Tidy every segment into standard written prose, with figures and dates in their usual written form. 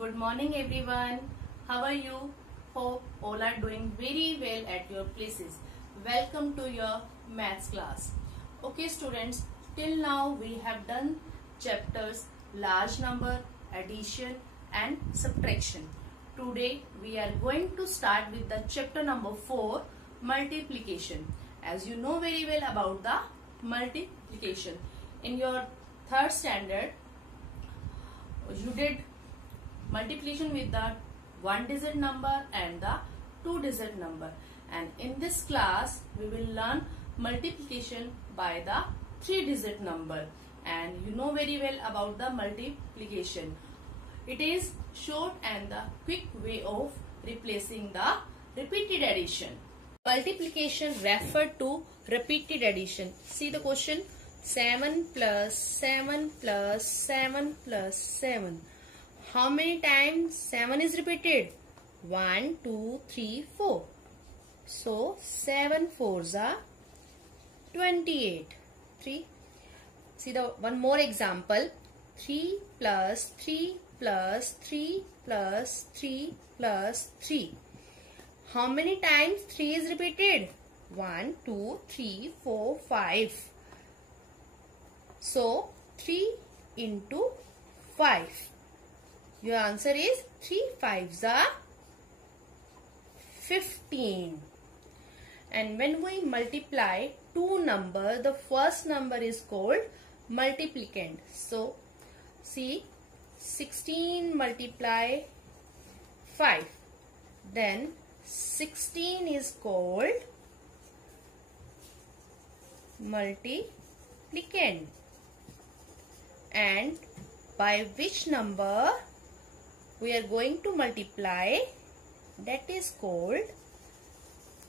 Good morning everyone. How are you? Hope all are doing very well at your places. Welcome to your maths class. Okay students, till now we have done chapters large number, addition and subtraction. Today we are going to start with the chapter number 4, multiplication. As you know very well about the multiplication. In your third standard, you did multiplication with the 1-digit number and the 2-digit number, and in this class we will learn multiplication by the 3-digit number. And you know very well about the multiplication. It is short and the quick way of replacing the repeated addition. Multiplication referred to repeated addition. See the question: 7 plus 7 plus 7 plus 7. How many times 7 is repeated? 1, 2, 3, 4. So 7 fours are 28. 3. See the one more example. 3 plus 3 plus 3 plus 3 plus 3. How many times 3 is repeated? 1, 2, 3, 4, 5. So 3 into 5. Your answer is 3 5s are 15. And when we multiply two numbers, the first number is called multiplicand. So see, 16 multiply 5. Then 16 is called multiplicand. And by which number we are going to multiply, that is called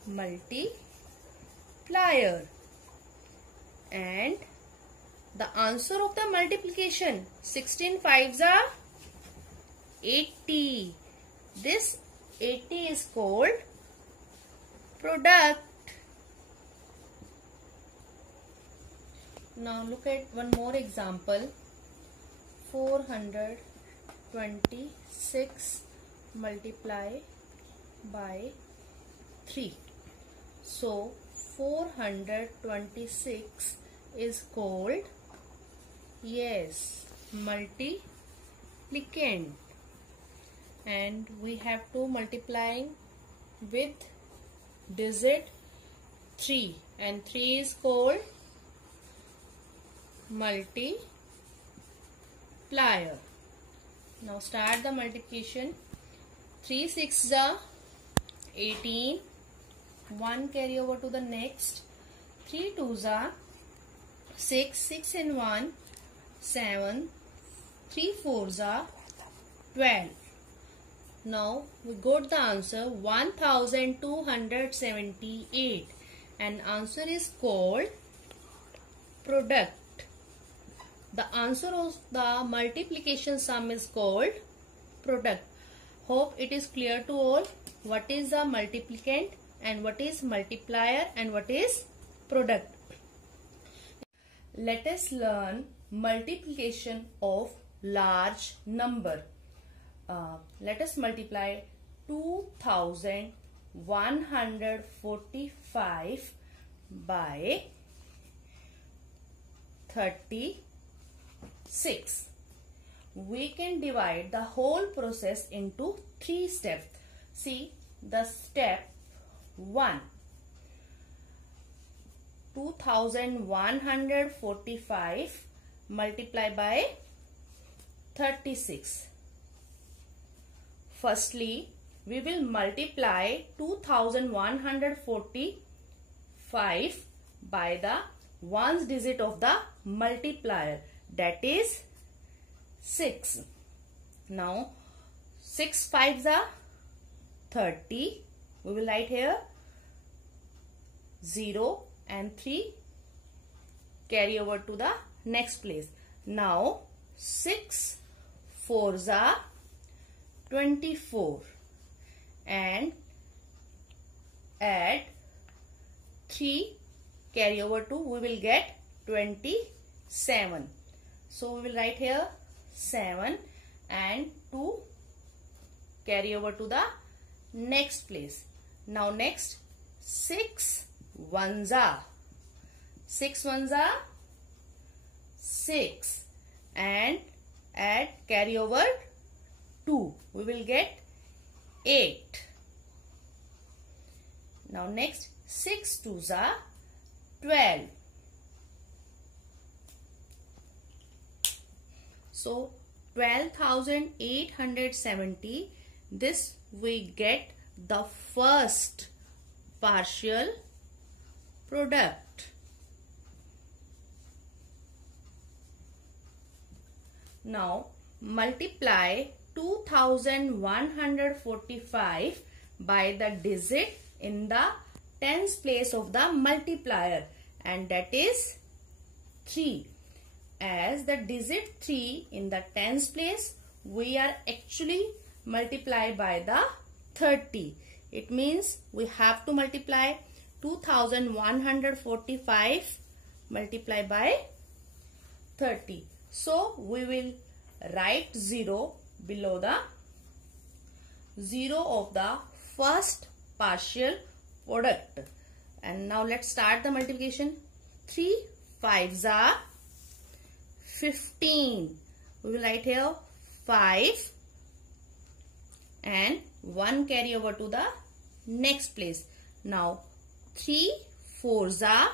multiplier. And the answer of the multiplication, 16 5s are 80. This 80 is called product. Now look at one more example. 426 multiply by 3. So 426 is called, yes, multiplicand. And we have to multiplying with digit 3, and 3 is called multiplier. Now start the multiplication. 3 6s are 18. 1 carry over to the next. 3 2s are 6. 6 and 1 7. 3 4s are 12. Now we got the answer 1278, and answer is called product. The answer of the multiplication sum is called product. Hope it is clear to all what is the multiplicand and what is multiplier and what is product. Let us learn multiplication of large number. Let us multiply 2145 by 36. We can divide the whole process into 3 steps. See the step 1. 2145 multiply by 36. Firstly, we will multiply 2145 by the 1's digit of the multiplier, that is 6. Now 6 5s are 30. We will write here 0 and 3 carry over to the next place. Now 6 4s are 24 and add 3 carry over to, we will get 27. So we will write here 7 and 2 carry over to the next place. Now next, 6 ones are 6 ones are 6 and add carry over 2. We will get 8. Now next, 6 twos are 12. So 12,870. This we get the first partial product. Now multiply 2,145 by the digit in the tens place of the multiplier, and that is 3. As the digit 3 in the tens place, we are actually multiply by the 30. It means we have to multiply 2,145 multiply by 30. So we will write 0 below the 0 of the first partial product. And now let's start the multiplication. 3 5s are 15. We will write here 5 and 1 carry over to the next place. Now 3 4s are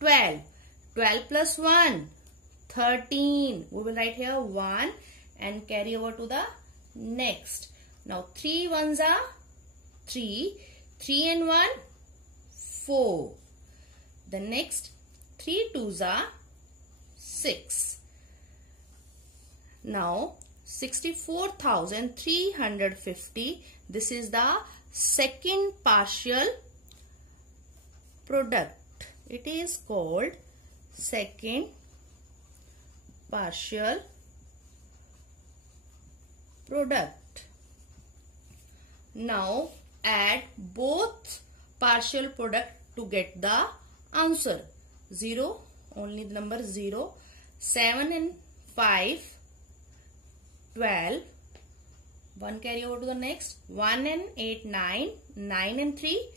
12. 12 plus 1 13. We will write here 1 and carry over to the next. Now 3 1s are 3. 3 and 1 4. The next 3 2s are 6. Now 64,350. This is the second partial product. It is called second partial product. Now add both partial product to get the answer. 0, only the number 0. 7 and 5 12. 1 carry over to the next. 1 and 8 9. 9 and 3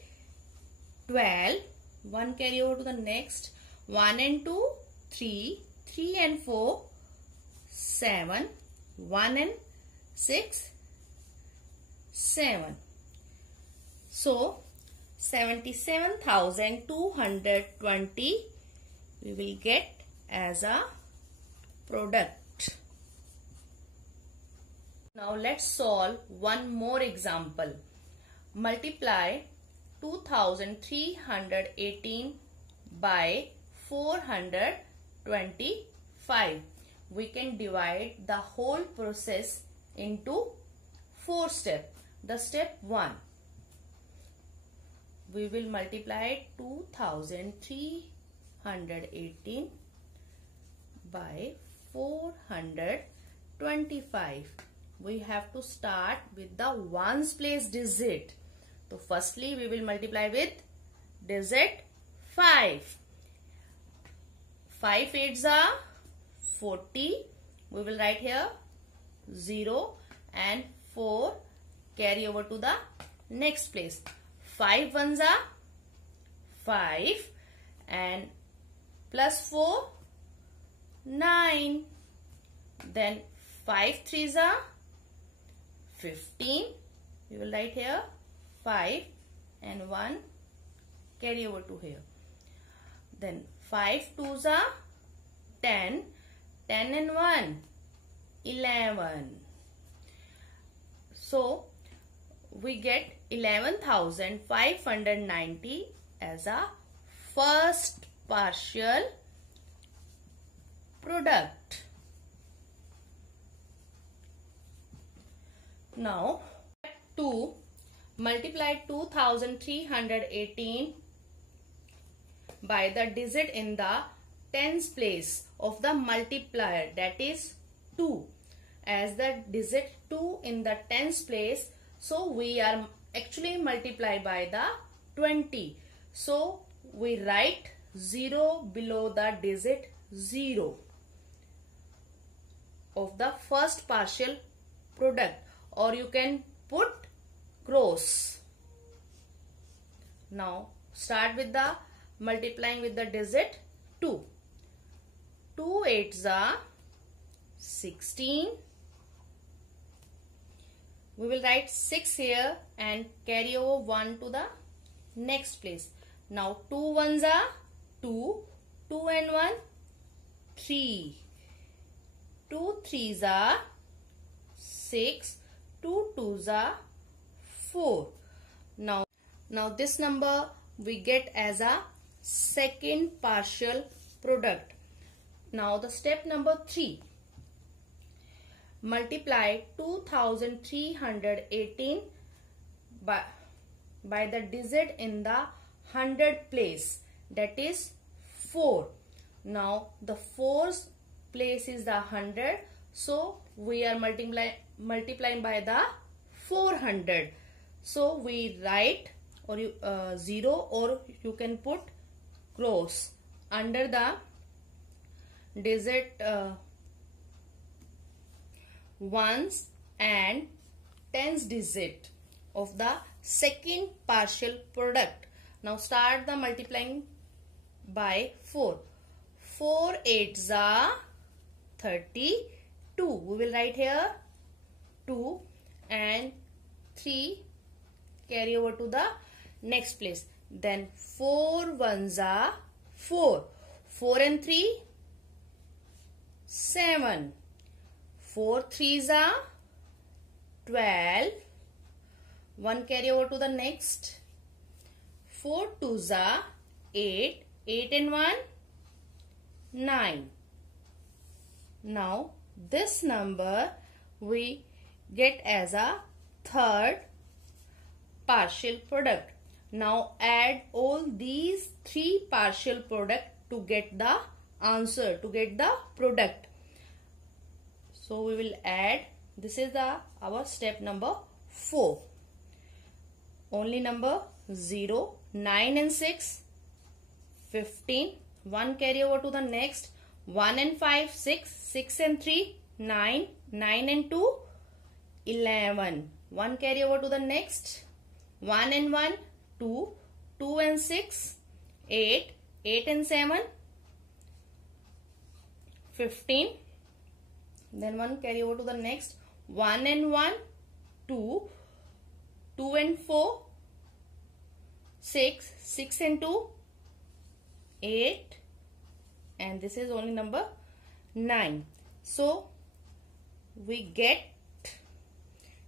12. 1 carry over to the next. 1 and 2 3. 3 and 4 7. 1 and 6 7. So 77,220 we will get as a product. Now let's solve one more example. Multiply 2,318 by 425. We can divide the whole process into 4 steps. The step 1. We will multiply 2,318 by 425. We have to start with the ones place digit. So firstly we will multiply with digit 5. 5 8s are 40. We will write here 0 and 4 carry over to the next place. 5 1s are 5 and plus 4 9. Then 5 3s are 15. We will write here 5 and 1 carry over to here. Then 5 2s are 10. 10 and 1 11. So we get 11,590 as a first partial product. Now to multiply 2,318 by the digit in the tens place of the multiplier, that is 2. As the digit 2 in the tens place, so we are actually multiply by the 20. So we write 0 below the digit 0 of the first partial product, or you can put cross. Now start with the multiplying with the digit 2. 2 8s are 16. We will write 6 here and carry over 1 to the next place. Now 2 1s are 2. 2 and 1 3. 2 3s are 6. 2 2s are 4. Now this number we get as a second partial product. Now the step number 3. Multiply 2318 by the digit in the 100 place, that is 4. Now the 4's place is the 100, so we are multiplying by the 400. So we write 0, or you can put cross under the digit ones and tens digit of the second partial product. Now start the multiplying by 4. 4 8s are 32. We will write here 2 and 3 carry over to the next place. Then 4 1s are 4. 4 and 3 7. 4 3s are 12. 1 carry over to the next. 4 2s are 8. 8 and 1 9. Now this number we get as a third partial product. Now add all these 3 partial product to get the answer, to get the product. So we will add, this is our step number 4. Only number 0, 9 and 6, 15. 1 carry over to the next. 1 and 5, 6, 6 and 3, 9, 9 and 2, 11. 1 carry over to the next. 1 and 1, 2, 2 and 6, 8, 8 and 7, 15. Then 1 carry over to the next. 1 and 1, 2, 2 and 4, 6, 6 and 2, 8, and this is only number 9. So we get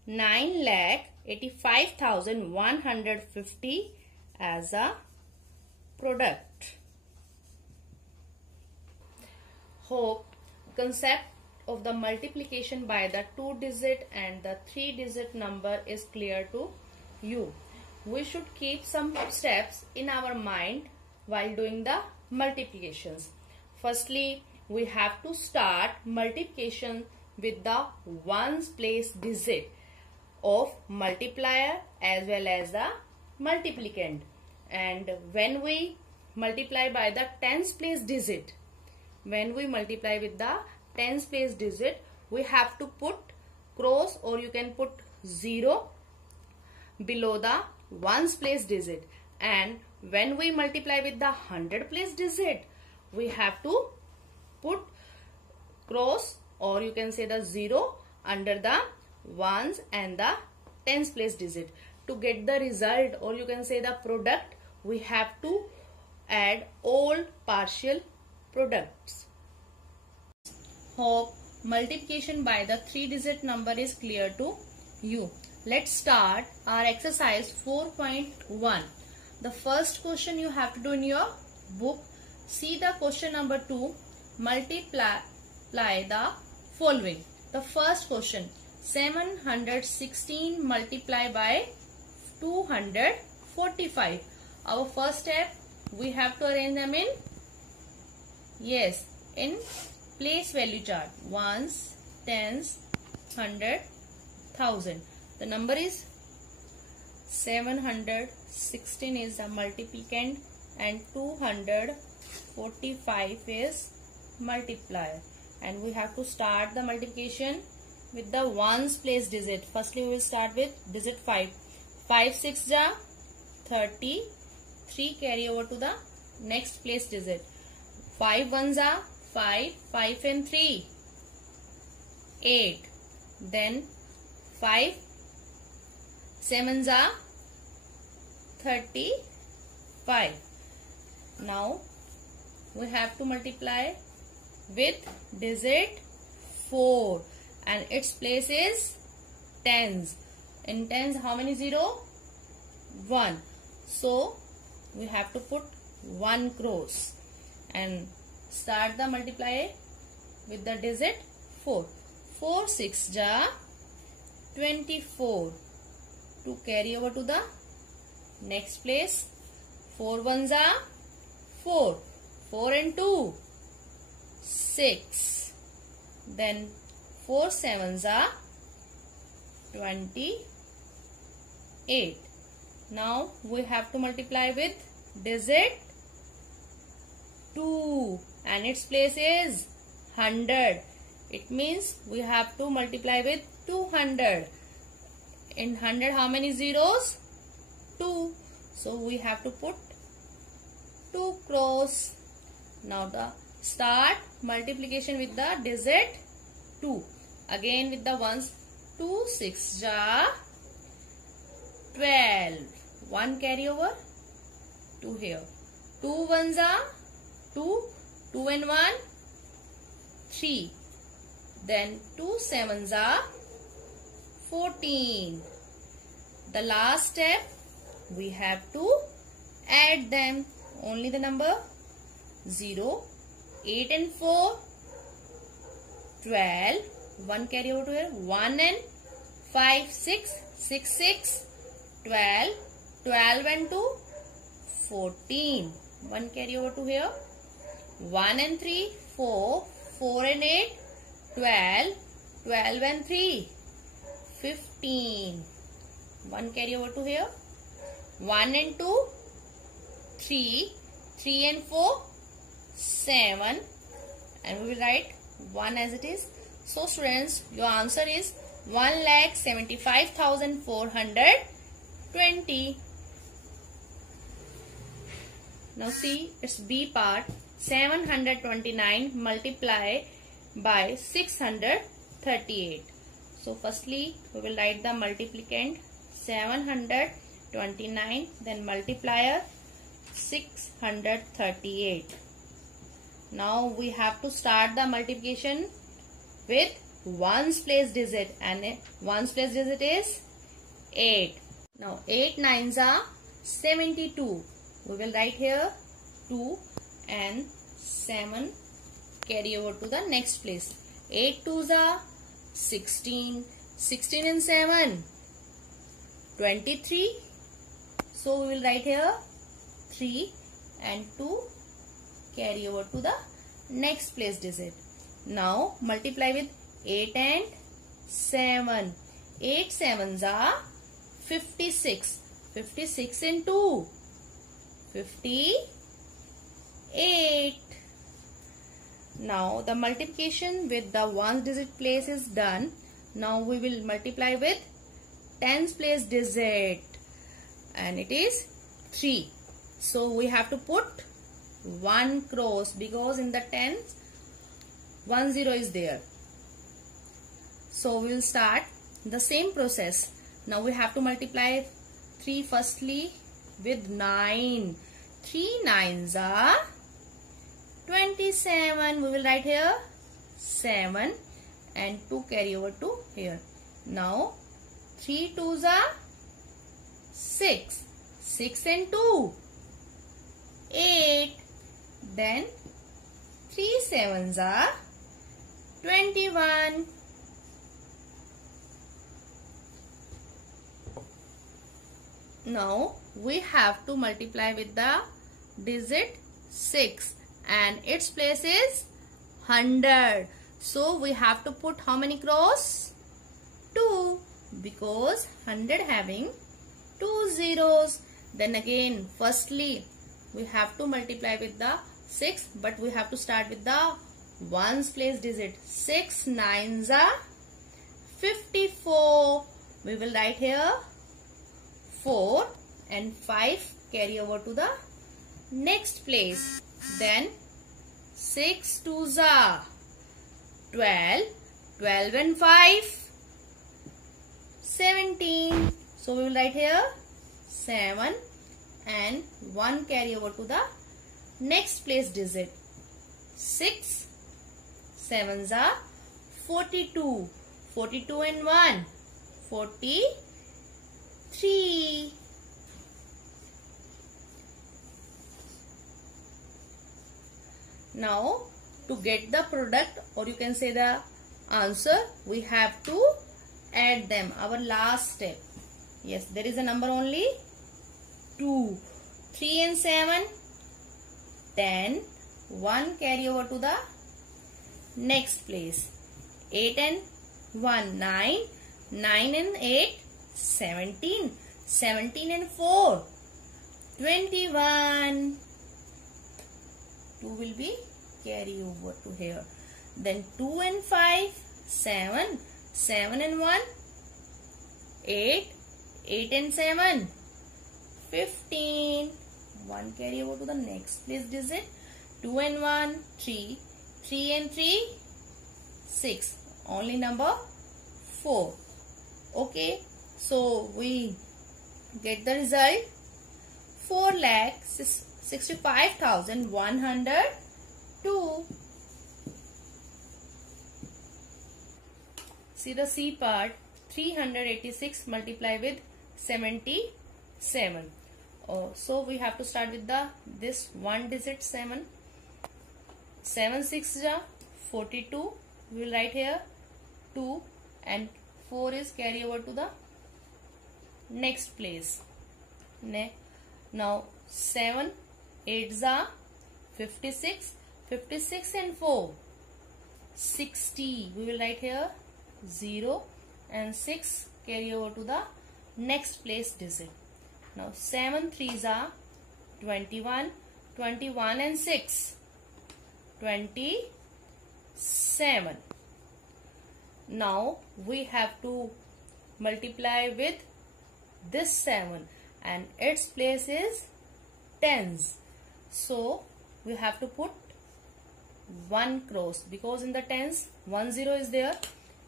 9,85,150 as a product. Hope concept of the multiplication by the 2-digit and the 3-digit number is clear to you. We should keep some steps in our mind while doing the multiplications. Firstly, we have to start multiplication with the ones place digit of multiplier as well as the multiplicand. And when we multiply by the tens place digit, when we multiply with the tens place digit, we have to put cross, or you can put 0 below the ones place digit. And when we multiply with the 100 place digit, we have to put cross, or you can say the 0 under the ones and the tens place digit. To get the result, or you can say the product, we have to add all partial products. Hope multiplication by the 3-digit number is clear to you. Let's start our exercise 4.1. The first question you have to do in your book. See the question number 2. Multiply the following. The first question, 716 multiply by 245. Our first step, we have to arrange them in, in place value chart. Ones, tens, 100, 1000. The number is 716 is the multiplicand and 245 is multiplier. And we have to start the multiplication with the ones place digit. Firstly, we will start with digit 5. 5 6 ja 30. 3 carry over to the next place digit. 5 1s are 5. 5 and 3 8. Then 5 7s are 35. Now we have to multiply with digit 4 and its place is tens. In tens, how many 0? 1. So we have to put 1 cross and start the multiply with the digit 4. 4 6 ja 24. To carry over to the next place. 4 1s are 4. 4 and 2 6. Then 4 7s are 28. Now we have to multiply with digit 2 and its place is 100. It means we have to multiply with 200. In 100, how many zeros? 2. So we have to put 2 cross. Now the start multiplication with the digit 2. Again with the ones. 2 6 ja 12. 1 carry over. 2 here. 2 1s are 2. 2 and 1 3. Then 2 7s are 14. The last step, we have to add them. Only the number 0. 8 and 4 12. 1 carry over to here. 1 and 5 6. 6 6 12. 12 and 2 14. 1 carry over to here. 1 and 3 4. 4 and 8 12. 12 and 3 15. 1 carry over to here. 1 and 2 3. 3 and 4 7. And we will write 1 as it is. So students, your answer is 1,75,420. Now see, it's B part. 729 multiply by 638. So firstly, we will write the multiplicand 729, then multiplier 638. Now we have to start the multiplication with ones place digit, and ones place digit is 8. Now 8 9s are 72. We will write here 2 and 7 carry over to the next place. 8 2s are 16. 16 and 7 23. So we will write here 3 and 2 carry over to the next place digit. Now multiply with 8 and 7. 8 7s are 56. 56 and 2 58. Now the multiplication with the ones digit place is done. Now we will multiply with tens place digit, and it is 3. So we have to put 1 cross because in the tens 1 0 is there. So we will start the same process. Now we have to multiply 3 firstly with 9. 3 9s are 27. We will write here 7 and 2 carry over to here. Now 3 2s are 6. 6 and 2 8. Then 3 7s are 21. Now we have to multiply with the digit 6 and its place is 100. So we have to put how many cross? 2, because 100 having 2 zeros. Then again, firstly we have to multiply with the 6, but we have to start with the ones place digit. 6 9s are 54. We will write here 4 and 5 carry over to the next place. Then 6 twos are 12. 12 and 5 17. So we will write here 7 and 1 carry over to the next place digit. 6 sevens are 42. 42 and 1 43. Now to get the product, or you can say the answer, we have to add them. Our last step. Yes, there is a number only 2. 3 and 7 10. 1 carry over to the next place. 8 and 1 9. 9 and 8 17. 17 and 4 21. 2 will be carry over to here. Then 2 and 5 7. 7 and 1 8. 8 and 7 15. 1 carry over to the next place digit. 2 and 1 3. 3 and 3 6. Only number 4. Okay, so we get the result 4,65,102. See the C part. 386 multiply with 77. So we have to start with this one digit 7. 7 6 ja 42. We will write here 2 and 4 is carry over to the next place. Now 7 8 ja 56. 56 and 4 60. We will write here 0 and 6 carry over to the next place digit. Now 7 3s are 21. 21 and 6 27. Now we have to multiply with this 7 and its place is tens. So we have to put 1 cross because in the tens 1 0 is there,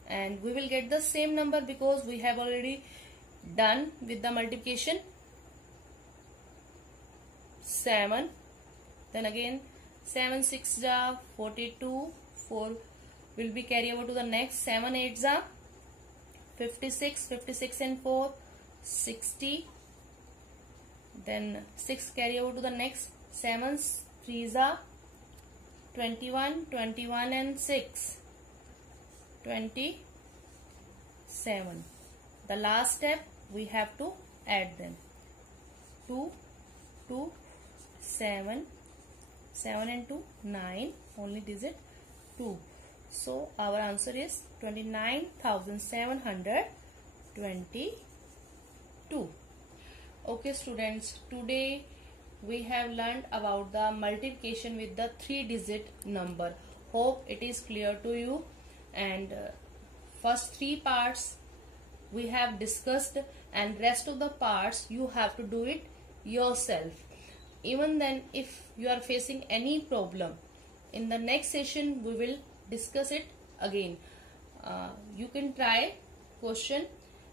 and we will get the same number because we have already done with the multiplication. 7, then again 7 6 ja 42. 4 will be carry over to the next. 7 8 ja 56. 56 and 4 60. Then 6 carry over to the next. 7 3 ja 21. 21 and 6 27. The last step, we have to add them. 2 2 7. 7 and 2 9. Only digit 2. So our answer is 29,722. Okay students, today we have learned about the multiplication with the 3-digit number. Hope it is clear to you. And first 3 parts we have discussed, and rest of the parts you have to do it yourself. Even then, if you are facing any problem, in the next session we will discuss it again. You can try question,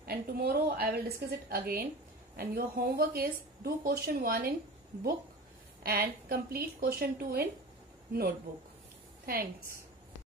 and tomorrow I will discuss it again. And your homework is do question 1 in book and complete question 2 in notebook. Thanks.